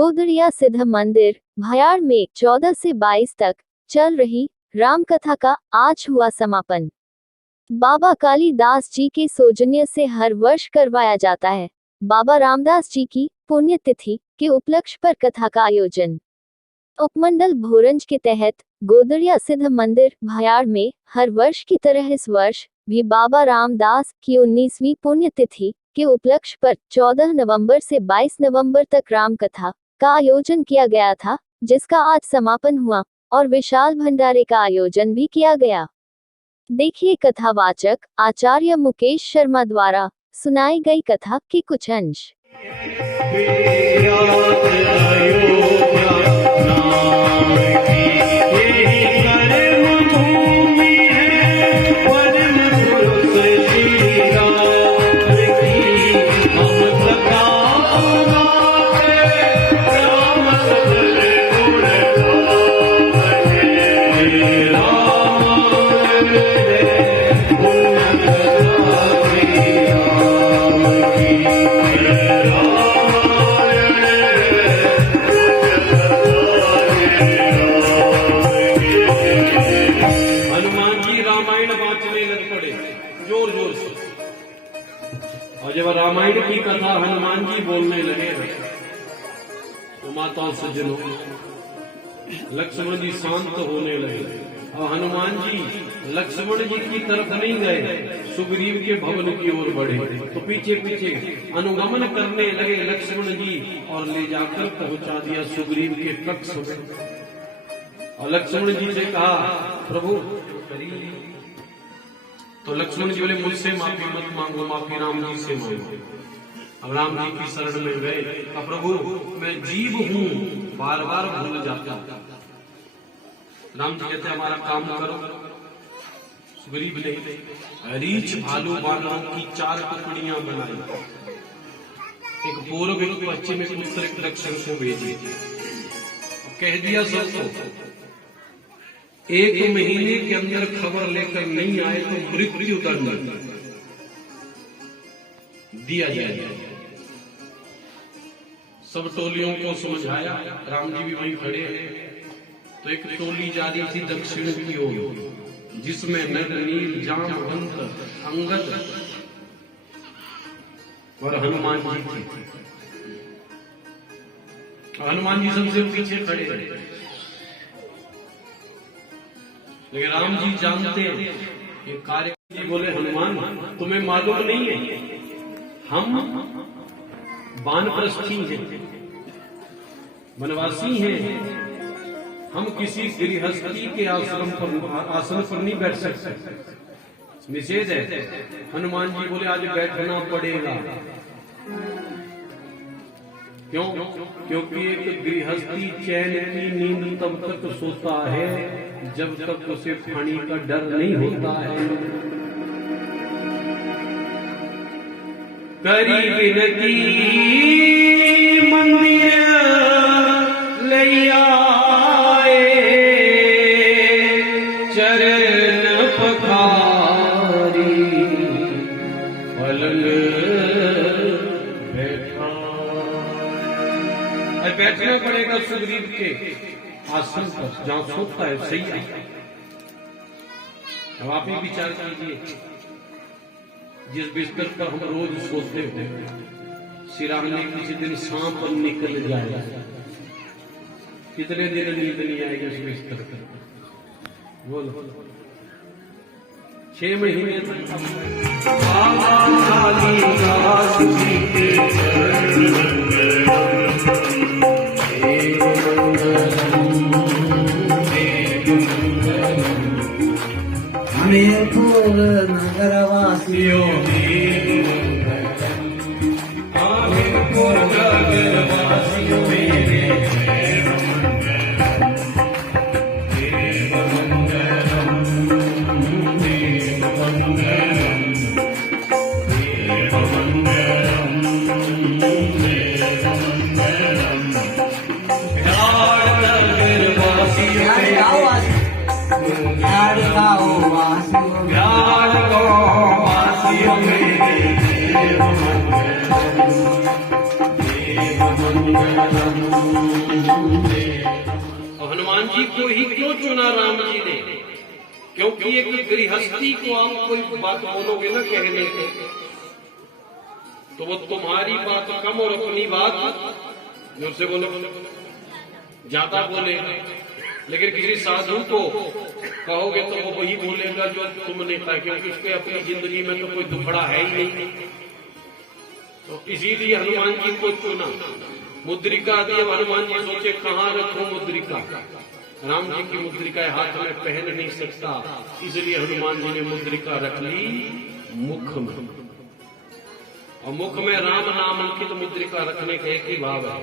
गोदड़िया सिद्ध मंदिर भयाड़ में 14 से 22 तक चल रही राम कथा का आज हुआ समापन। बाबा कालीदास जी के सौजन्य से हर वर्ष करवाया जाता है। बाबा रामदास जी की पुण्यतिथि के उपलक्ष्य पर कथा का आयोजन उपमंडल भोरंज के तहत गोदड़िया सिद्ध मंदिर भयाड़ में हर वर्ष की तरह इस वर्ष भी बाबा रामदास की 19वीं पुण्यतिथि के उपलक्ष्य पर 14 नवंबर से 22 नवंबर तक राम कथा का आयोजन किया गया था, जिसका आज समापन हुआ और विशाल भंडारे का आयोजन भी किया गया। देखिए कथावाचक आचार्य मुकेश शर्मा द्वारा सुनाई गई कथा के कुछ अंश। और जब रामायण की कथा हनुमान जी बोलने लगे तो माताओं सज्जनों लक्ष्मण जी शांत होने लगे और हनुमान जी लक्ष्मण जी की तरफ नहीं गए, सुग्रीव के भवन की ओर बढ़े तो पीछे पीछे अनुगमन करने लगे लक्ष्मण जी और ले जाकर पहुंचा दिया सुग्रीव के कक्ष में। और लक्ष्मण जी से कहा प्रभु, तो लक्ष्मण जी बोले मुझसे माफी मत मांगो, माफी राम जी से मांगो। अब राम जी की शरण में गए, अब प्रभु मैं जीव हूँ, बार बार भूल जाता। राम जी कहते हमारा काम करो। सुग्रीव ने रीछ भालू बानरों की 4 टुकड़ियां बनाई, एक पूर्व एक पश्चिम एक उत्तर एक दक्षिण को भेजी, कह दिया सबको 1 महीने के अंदर खबर लेकर नहीं आए तो मृत्यु दंड दिया जाएगा। सब टोलियों को समझाया, राम जी भी वहीं खड़े हैं। तो एक टोली जा रही थी दक्षिण की ओर, जिसमें नर नील जामवंत अंगद और हनुमान जी थे। हनुमान जी सबसे पीछे खड़े हैं, लेकिन राम जी जानते ये कार्य। जी बोले हनुमान तुम्हें मालूम नहीं है, हम वानप्रस्थी हैं, वनवासी हैं, हम किसी गृहस्थी के आसन पर नहीं बैठ सकते, निषेध है। हनुमान जी बोले आज बैठना पड़ेगा। क्यों? क्योंकि एक गृहस्थी चैन की नींद तब तक सोता है जब तक उसे फानी का डर नहीं होता है। करी विनती मंदिर ले आए, चरण पखारी पलंग बैठना पड़ेगा सुग्रीव के आसन पर जहां सोता है, सही है। अब आप ही विचार कीजिए, जिस बिस्तर पर हम रोज सोते हैं, सिराहने किसी दिन सांप निकल जाए, कितने दिन नींद नहीं आएगी उस बिस्तर पर? बोलो 6 महीने हमीरपुर नगरवासियों हमीरपुर नगरवासियों मेरे गाँव वासियों को ही क्यों चुना राम जी ने? क्योंकि एक गृहस्थी को आप कोई बात बोलोगे ना कहने के, तो वो तुम्हारी बात कम और अपनी बात जोर से बोलो ज्यादा बोलेगा। लेकिन किसी साधु को कहोगे तो वो वही बोलेगा जो तुमने कहा, क्योंकि उसके अपनी जिंदगी में तो कोई दुखड़ा है ही नहीं। तो इसीलिए हनुमान जी को चुना। मुद्रिका दी, अब हनुमान जी सोचे कहाँ रखो मुद्रिका। राम जी की मुद्रिका हाथ में पहन नहीं सकता, इसलिए हनुमान जी ने मुद्रिका रख ली मुख में, और मुख में राम नाम अंकित मुद्रिका रखने का एक ही भाव है,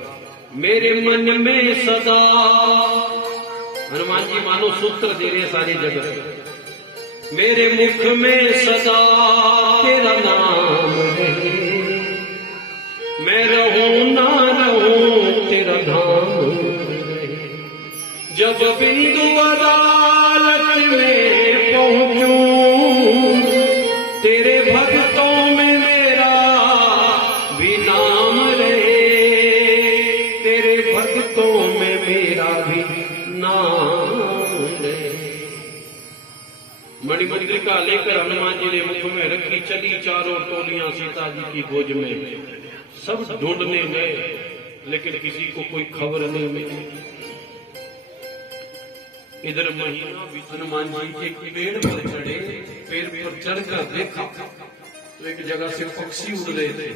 मेरे मन में सदा। हनुमान जी मानो सूत्र दे रहे सारे जगत, मेरे मुख में सदा तेरा नाम रहे, मैं रहूं ना रहूं तेरा धाम रहे। जब बिंदु अदालत में पहुंचूं, तेरे भक्तों में मेरा भी नाम रहे, तेरे भक्तों में मेरा भी नाम रहे। मणिमुद्रिका लेकर हनुमान जी ने मुख में रखी, चली चारों टोलियां सीता जी की खोज में। सब ढूंढने गए लेकिन किसी को कोई खबर नहीं मिली। इधर महीना हनुमान जी के पेड़ पर चढ़े, पेड़ पर चढ़कर देखा तो एक जगह से पक्षी उड़ रहे थे।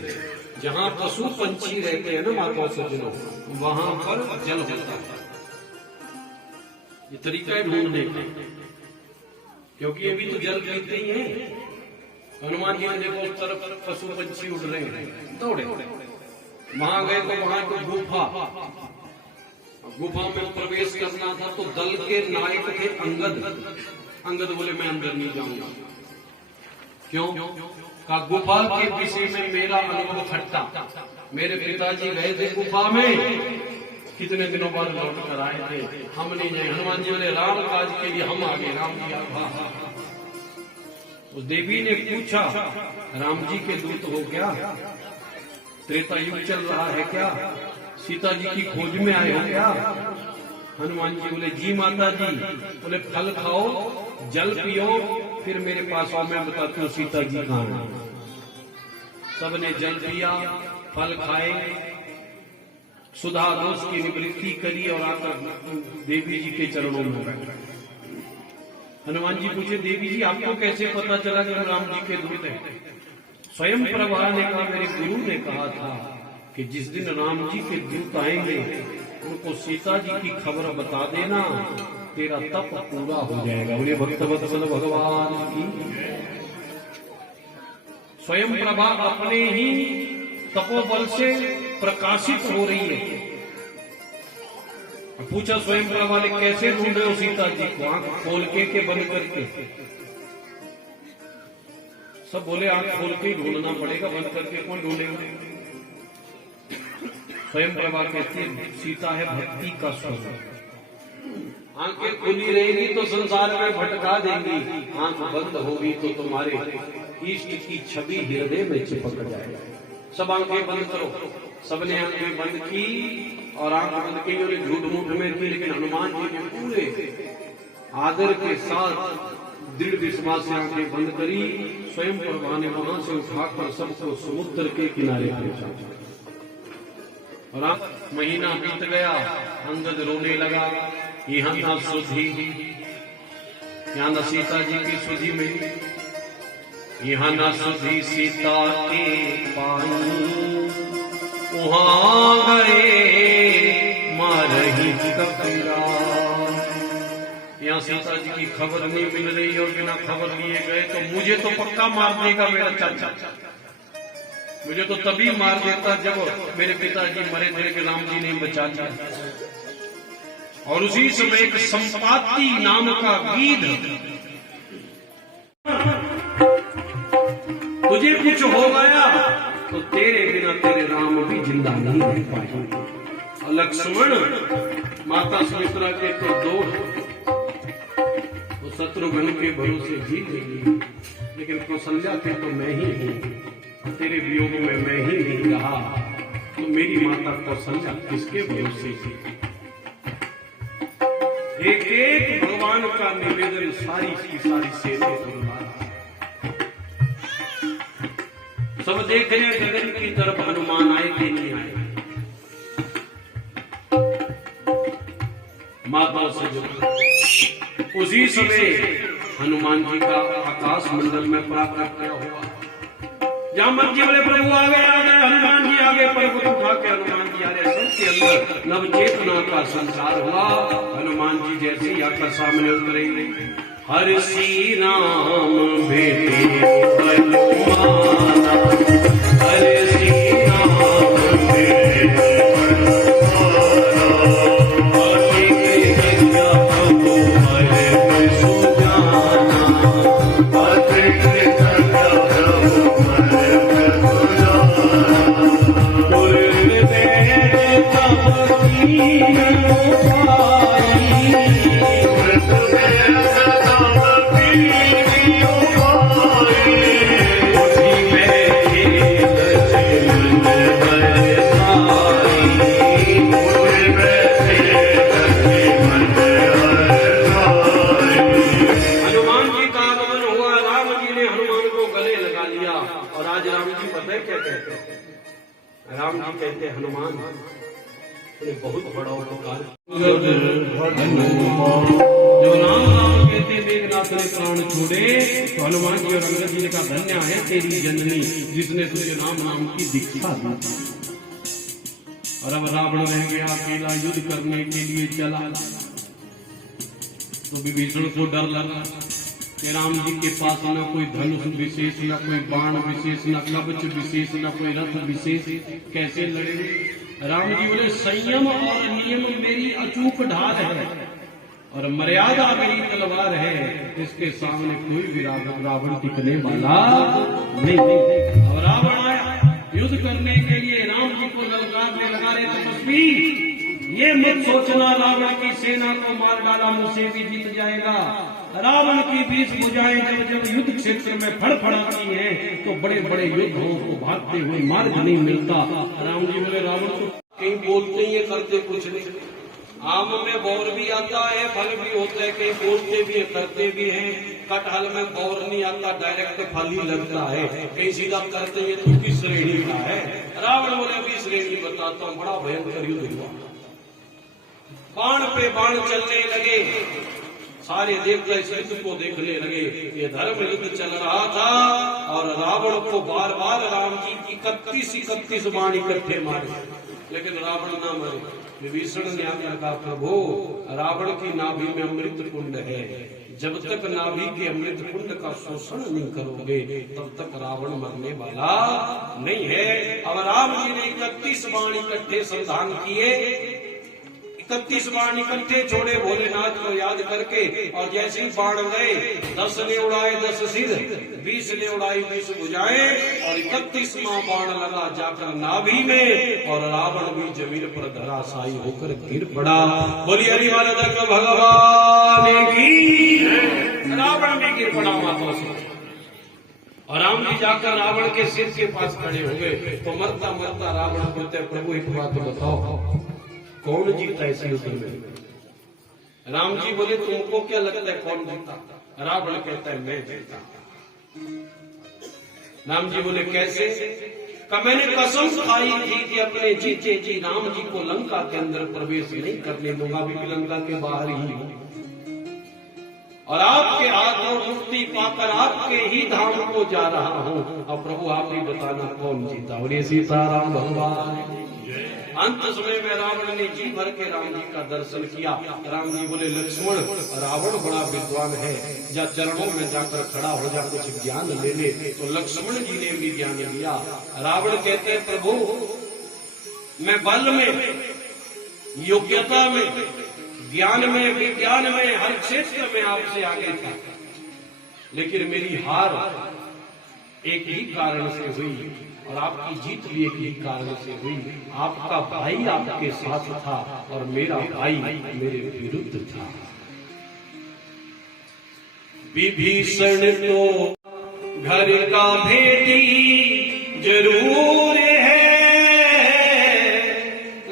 जहां पशु पंछी रहते हैं ना माता सज्जनों, वहां पर जल होता है। ये तरीका है ढूंढने का, क्योंकि ये भी तो जल पीते ही हैं। हनुमान जी ने देखो उस तरफ पशु पंछी उड़ रहे हैं, दौड़े वहां गए तो वहां को गुफा में प्रवेश करना था। तो दल के नायक थे अंगद बोले मैं अंदर नहीं जाऊंगा। क्यों? का गुफा के विषय में मेरा अनुभव खट्टा। मेरे पिताजी गए थे गुफा में, कितने दिनों बाद लौट कर आए थे, हम नहीं जाए। हनुमान जी बोले राम काज के लिए हम आगे। राम जी उस देवी ने पूछा राम जी के दूत हो क्या? त्रेता युग चल रहा है क्या? सीता जी की खोज में आए हो क्या? हनुमान जी बोले जी माता जी। बोले फल खाओ, जल पियो, फिर मेरे पास आओ, मैं बताती हूँ सीता जी कहाँ है। सबने जल पिया, फल खाए, सुधा दोष की निवृत्ति करी और आकर देवी जी के चरणों में बैठे। हनुमान जी पूछे देवी जी आपको कैसे पता चला कि राम जी के दूत हैं? स्वयं प्रभा ने कहा मेरे गुरु ने कहा था कि जिस दिन राम जी के दूत आएंगे उनको सीता जी की खबर बता देना, तेरा तप पूरा हो जाएगा। बोले भक्तवत्सल भगवान की। स्वयं प्रभा अपने ही तपोबल से प्रकाशित हो रही है। पूछा स्वयं प्रभा ने कैसे ढूंढ रहे हो सीता जी को? आंख खोल के बंद करके? सब बोले आंख खोल के ही ढूंढना पड़ेगा, बंद करके कौन ढूंढेगा? स्वयं प्रभा कहती सीता है भक्ति का स्वरूप। आंखें खुली रहेगी तो संसार में भटका देंगी, आंख बंद होगी तो तुम्हारे इष्ट की छवि हृदय में चिपक जाएगा। सब आंखें बंद करो। सबने आंखें बंद की और आंख बंद की, उन्हें झूठ मूठ में की, लेकिन हनुमान जी ने पूरे आदर के साथ दृढ़ विश्वास से आंखें बंद करी। स्वयं प्रभा ने वहां से उठाकर सबको समुद्र के किनारे पहुंचा। और महीना बीत गया, अंगद रोने लगा, यहाँ न सुधी, यहाँ न सीता जी की सुधी मिली, यहाँ न सुधी सीता के पानी, वहां गए मारही कबीरा। यहाँ सीता जी की खबर नहीं मिल रही और बिना खबर लिए गए तो मुझे तो पक्का मार देगा मेरा चाचा। मुझे तो तभी मार देता जब मेरे पिताजी मरे थे, लेकिन राम जी ने बचा लिया। और उसी समय एक संपाति नाम का गीध, तुझे कुछ हो गया तो तेरे बिना तेरे राम भी जिंदा नहीं रह पाएंगे। लक्ष्मण माता सुमित्रा के तो दो, तो शत्रुघ्न के भरोसे जी लेगी, लेकिन कौशल्या के तो मैं ही हूँ, तेरे वियोग में मैं ही नहीं रहा, तो मेरी माता कौशल्या किसके भरोसे? एक एक भगवान का निवेदन सारी की सारी सेना को सब देखने गगन की तरफ हनुमान आए कि नहीं आए। माता से जो उसी समय हनुमान जी का आकाश मंडल में प्राकट्य हुआ। जहां मर्जी बोले प्रभु आ गए हनुमान जी आगे पर्वत उठा के हनुमान जी आ रहे सबके अंदर नव चेतना का संचार हुआ। हनुमान जी जैसे ही आकर सामने उतरे हर श्री राम बेटे हनुमाना हर श्री राम बेटे राम जी कहते हनुमान तूने बहुत बड़ा उपकार। जब राम राम कहते मेघनाथ ने प्राण छोड़े तो हनुमान जी और अंगद जी ने कहा धन्य है तेरी जननी जिसने तुझे राम नाम की दीक्षा दी। और अब रावण रह गया अकेला युद्ध करने के लिए चला तो विभीषण को डर लगा कि राम जी के पास न कोई धनुष विशेष न कोई बाण विशेष न कवच विशेष न कोई रथ विशेष कैसे लड़े। राम जी बोले संयम और नियम मेरी अचूक ढाल है और मर्यादा मेरी तलवार है इसके सामने कोई भी रावण टिकने वाला नहीं। अब रावण आया युद्ध करने के लिए राम जी को ललकारने लगा रहे तपस्वी ये मत सोचना रावण की सेना को मार डाला मुझसे भी जीत जाएगा। रावण की 20 भुजाएं जब युद्ध क्षेत्र में फड़फड़ाती हैं तो बड़े बड़े योद्धाओं को भागते हुए मार्ग नहीं मिलता। राम जी बोले रावण को कहीं बोलते ही करते कुछ नहीं। आम में बौर भी आता है फल भी होता है कहीं बोलते भी है करते भी हैं। कटहल में बौर नहीं आता डायरेक्ट फल ही लगता है कहीं सीधा करते हैं तो किस श्रेणी का है। रावण बोले अभी श्रेणी बताता हूँ। बड़ा भयंकर युद्ध हुआ बाण पे बाण चलने लगे सारे देवता इस युद्ध को देखने लगे। ये धर्म युद्ध चल रहा था और रावण को बार बार राम जी की 31 बाण इकट्ठे मारे लेकिन रावण ना मरे। विभीषण ने आकर कहा प्रभु रावण की नाभि में अमृत कुंड है जब तक नाभि के अमृत कुंड का शोषण नहीं करोगे तब तक रावण मरने वाला नहीं है। अब राम जी ने 31 बाण इकट्ठे संधान किए 31 बाण इकट्ठे छोड़े भोलेनाथ को याद करके और जैसे ही बाण गए 10 ने उड़ाए 10 सिर 20 ने उड़ाई 20 भुजाएं और 31वां बाण लगा जाकर नाभि में और रावण भी जमीन पर धराशायी होकर गिर पड़ा। बोली हरि महाराज भगवान की। रावण भी गिर पड़ा माता से और राम जी जाकर रावण के सिर के पास खड़े हो गए तो मरता मरता रावण बोलते प्रभु एक बात बताओ कौन जीता इस युद्ध में। राम जी बोले तुमको क्या लगता है कौन जीता। रावण कहता है मैं जीता। राम जी बोले कैसे। मैंने कसम खाई थी कि अपने जीते जी राम जी को लंका के अंदर प्रवेश नहीं करने दूंगा अभी लंका के बाहर ही हूं और आपके हाथों मुक्ति पाकर आपके ही धाम को जा रहा हूं। अब प्रभु आप ही बताना कौन जीता। बोले सीताराम भगवान। अंत समय में रावण ने जी भर के राम जी का दर्शन किया। राम जी बोले लक्ष्मण रावण बड़ा विद्वान है जा चरणों में जाकर खड़ा हो जा कुछ ज्ञान ले ले। तो लक्ष्मण जी ने भी ज्ञान लिया। रावण कहते हैं प्रभु मैं बल में योग्यता में ज्ञान में विज्ञान में हर क्षेत्र में आपसे आगे था लेकिन मेरी हार एक ही कारण से हुई और आपकी जीत भी एक ही कारण से हुई। आपका भाई आपके साथ था और मेरा भाई मेरे विरुद्ध था। विभीषण तो घर का भेदी जरूर है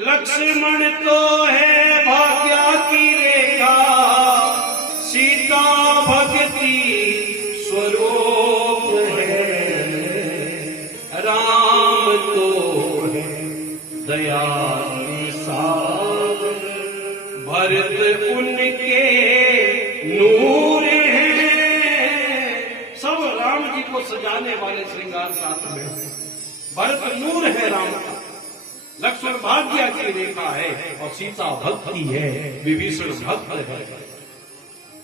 लक्ष्मण तो है भाग्य की रेखा दया के सागर भरत उनके नूर हैं। सब राम जी को सजाने वाले श्रृंगार साथ में भरत नूर है राम का, लक्ष्मण भाग्य की रेखा है और सीता भक्ति है, विभीषण भक्त है।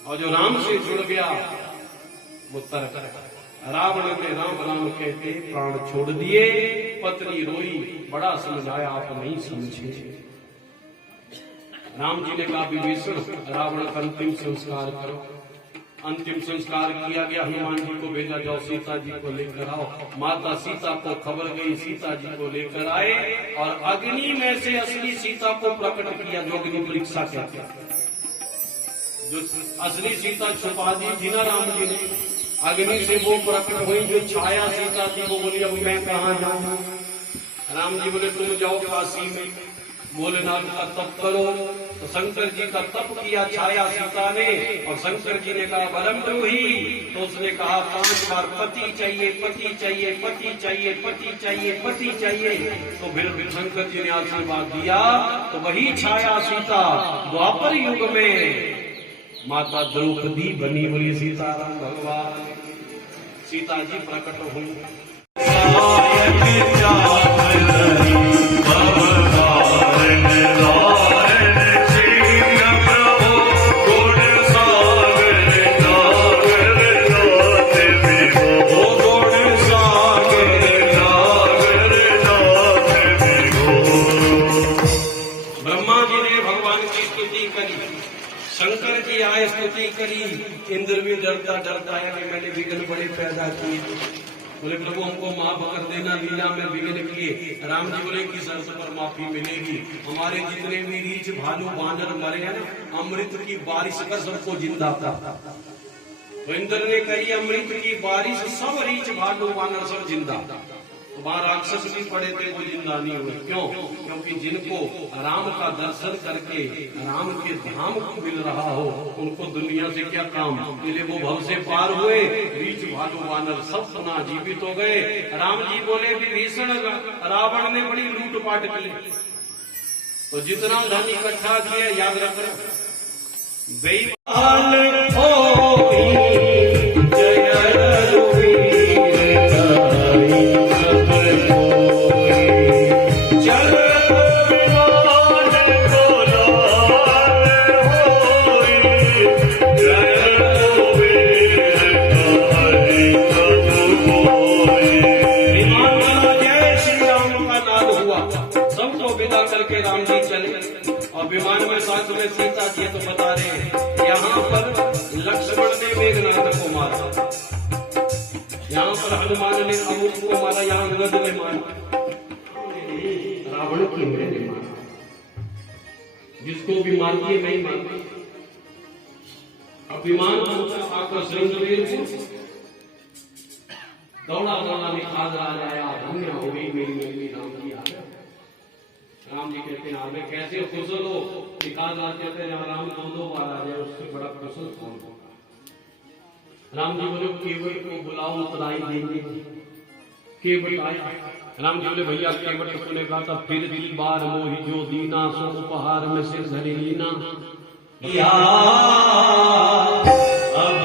और जो राम से जुड़ गया वो तरक है। रावण ने राम राम कहते प्राण छोड़ दिए, पत्नी रोई बड़ा समझाया आप नहीं समझे। राम जी ने कहा विभीषण रावण का अंतिम संस्कार करो। अंतिम संस्कार किया गया, हनुमान जी को भेजा जाओ सीता जी को लेकर आओ। माता सीता को खबर गई, सीता जी को लेकर आए और अग्नि में से असली सीता को प्रकट किया, जो अग्नि परीक्षा कहते हैं। जो असली सीता छुपा दी थी ना राम जी ने, अग्नि से वो प्रकट हुई। जो छाया सीता थी वो बोली अब मैं कहाँ जाऊँ। राम जी बोले तुम जाओ काशी में भोलेनाथ का तप करो। तो शंकर जी का तप किया छाया सीता ने, और शंकर जी ने कहा परम द्रोही। तो उसने कहा 5 बार पति चाहिए, पति चाहिए, पति चाहिए, पति चाहिए, पति चाहिए। तो फिर शंकर जी ने आशीर्वाद दिया। तो वही छाया सीता द्वापर युग में माता द्रौपदी बनी। बोली सीताराम भगवान। सीता जी प्रकट हुई। शंकर जी आए स्तुति करी। इंद्र भी डरता डरता है कि मैंने विघ्न बड़े पैदा किए। बोले प्रभु हमको माफ कर देना, लीला में विघ्न किए। राम जी बोले किस अर्थ पर माफी मिलेगी। हमारे जितने भी रीछ भालू बानर मरे हैं ना, अमृत की बारिश कर सबको जिंदा था। तो इंद्र ने कही अमृत की बारिश, सब रीछ भालू बानर सब जिंदा। वहां राक्षस भी पड़े थे, वो जिंदा नहीं हुए। क्यों? क्योंकि जिनको राम का दर्शन करके राम के धाम को मिल रहा हो, उनको दुनिया से क्या काम। इसलिए वो भव से पार हुए। बीच भालू वानर सब पुनः जीवित हो गए। राम जी बोले विभीषण रावण ने बड़ी लूटपाट की, तो जितना धन इकट्ठा किया याद रखना बेईमान हो करके राम जी चले। और विमान में साथ में सीता जी तो बता रहे हैं यहाँ पर लक्ष्मण ने मेघनाथ को मारा, यहाँ पर हनुमान ने अमुक को मारा, यहाँ गद ने मारा। रावण की मैंने मारा, जिसको भी मार दिए नहीं मारती। अब विमान आकर श्रृंगवेर दौड़ा दौड़ा निखाद आया, धन्य हो गई मेरी मेरी राम जी आ गया। राम जी कहते हैं आगे कैसे कुशल हो। निखाद कहते हैं जहाँ राम 2 बार आ जाए उससे बड़ा कुशल कौन होगा। राम जी बोले केवट को बुलाओ उतराई देंगे। केवट आया। राम जी बोले भैया केवट को कहा था फिर दिल बार मोहि जो दीना सो उपहार में सिर धरे लीना। अब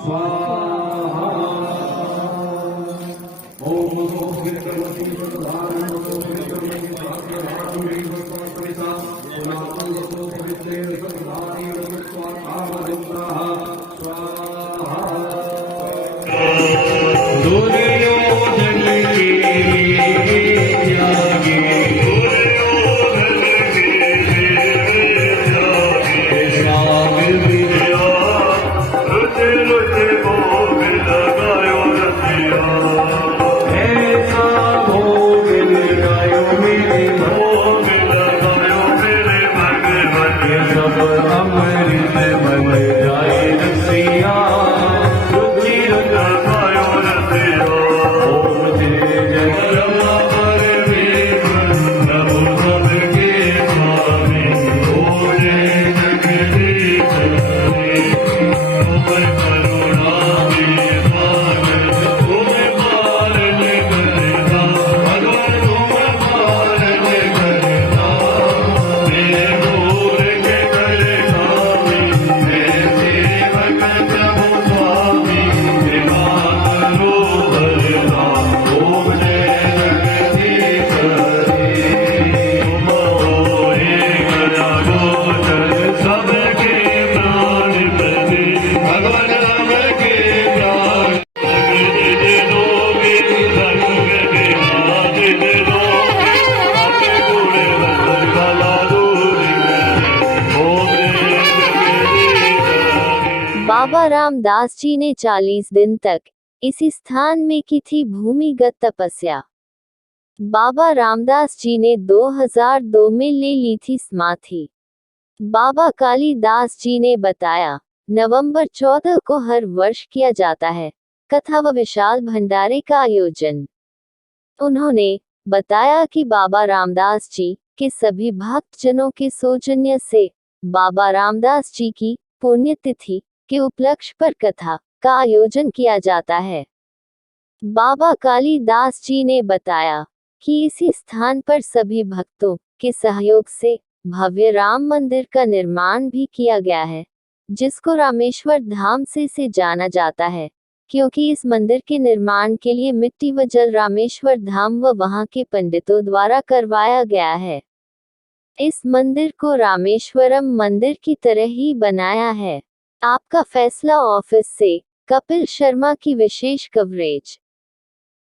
स्वाहा। ओम रामदास जी ने 40 दिन तक इसी स्थान में की थी भूमिगत तपस्या। बाबा रामदास जी ने 2002 में ले ली थी समाधि। बाबा कालीदास जी ने बताया, नवंबर 14 को हर वर्ष किया जाता है कथा व विशाल भंडारे का आयोजन। उन्होंने बताया कि बाबा रामदास जी के सभी भक्तजनों के सौजन्य से बाबा रामदास जी की पुण्यतिथि के उपलक्ष्य पर कथा का आयोजन किया जाता है। बाबा कालीदास जी ने बताया कि इसी स्थान पर सभी भक्तों के सहयोग से भव्य राम मंदिर का निर्माण भी किया गया है, जिसको रामेश्वर धाम से जाना जाता है, क्योंकि इस मंदिर के निर्माण के लिए मिट्टी व जल रामेश्वर धाम व वहां के पंडितों द्वारा करवाया गया है। इस मंदिर को रामेश्वरम मंदिर की तरह ही बनाया है। आपका फैसला ऑफिस से कपिल शर्मा की विशेष कवरेज।